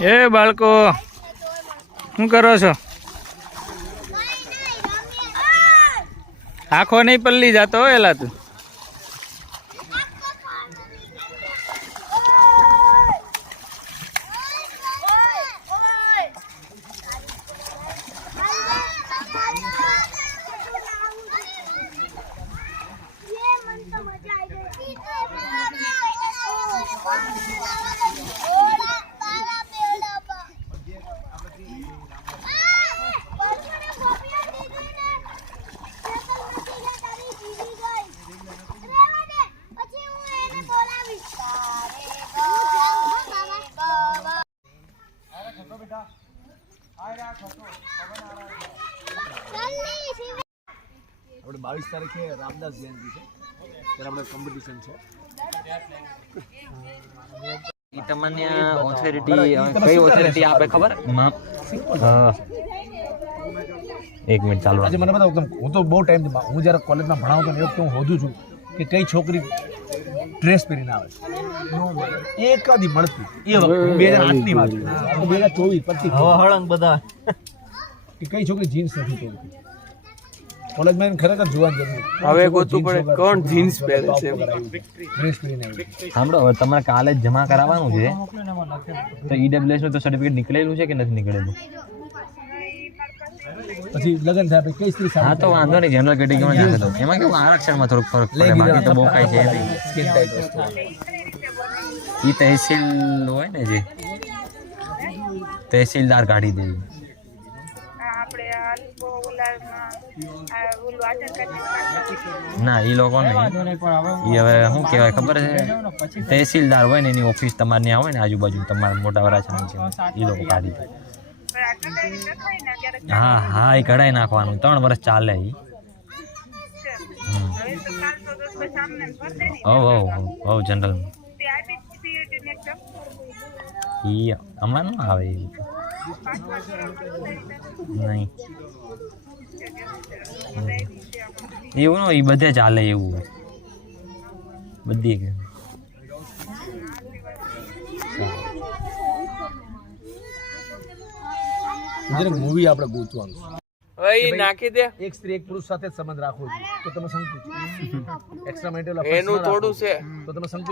એ બાળકો શું કરો છો? આંખો નહીં પલ્લી જાતો એલા તું. આપણે 22 તારીખે રામદાસ જયંતિ છે ત્યારે આપણે કોમ્પિટિશન છે. ઈ તમને ઓથોરિટી કઈ ઓથોરિટી આપે ખબર? એક મિનિટ ચાલુ. આજે મને બતાવો, હું તો બહુ ટાઈમ હું જ્યારે કોલેજમાં ભણાવતો ને એ વખતે હું શોધું છું કે કઈ છોકરી ડ્રેસ પહેરીને આવે છે. એક કદી મળતી એ વખત 2008ની વાત 2024 પછી હળંગ બધા કે કઈ છોકરી જીન્સ નથી પહેરતી. કોલેજમાં ખરેખર જોવાની જરૂર હવે ગોતું પડે કોણ જીન્સ પહેરે છે. ડ્રેસ પહેરીને આવી. સાંભળો, હવે તમારે કાલે જ જમા કરાવવાનું છે તો ઈડબ્લ્યુએસ નું તો સર્ટિફિકેટ નીકળેલું છે કે નથી નીકળેલું? પછી લગન થાય પછી કઈ સ્ત્રી હા તો વાંધો નહીં, જનરલ કેટેગરીમાં નાખી દો. એમાં કેવું આરક્ષણમાં થોડુંક ફરક પડે, બાકી તો બહુ કાંઈ છે નહીં. ઈ તહેસીલ હોય ને જે તહેસીલદાર કાઢી દે. ના, એ લોકો નહીં. એ હવે શું કહેવાય ખબર છે? તહેસીલદાર હોય ને એની ઓફિસ તમારે ત્યાં હોય ને આજુબાજુ તમારા મોટા વરાછા છે, એ લોકો કાઢી દે. હા હા, એ કઢાઈ નાખવાનું 3 વર્ષ ચાલે. એ હવ જનરલ ઈ હમણાં ન આવે નહીં એવું ન, એ બધે ચાલે એવું બધી. મૂવી આપણે ગોતવાનું હવે નાખી દે. એક સ્ત્રી એક પુરુષ સાથે જ સંબંધ રાખવો જોઈએ તો તમે સંકુચ એક્સ્ટ્રા મેન્ટલ એનું થોડું છે તો તમે સંકુચ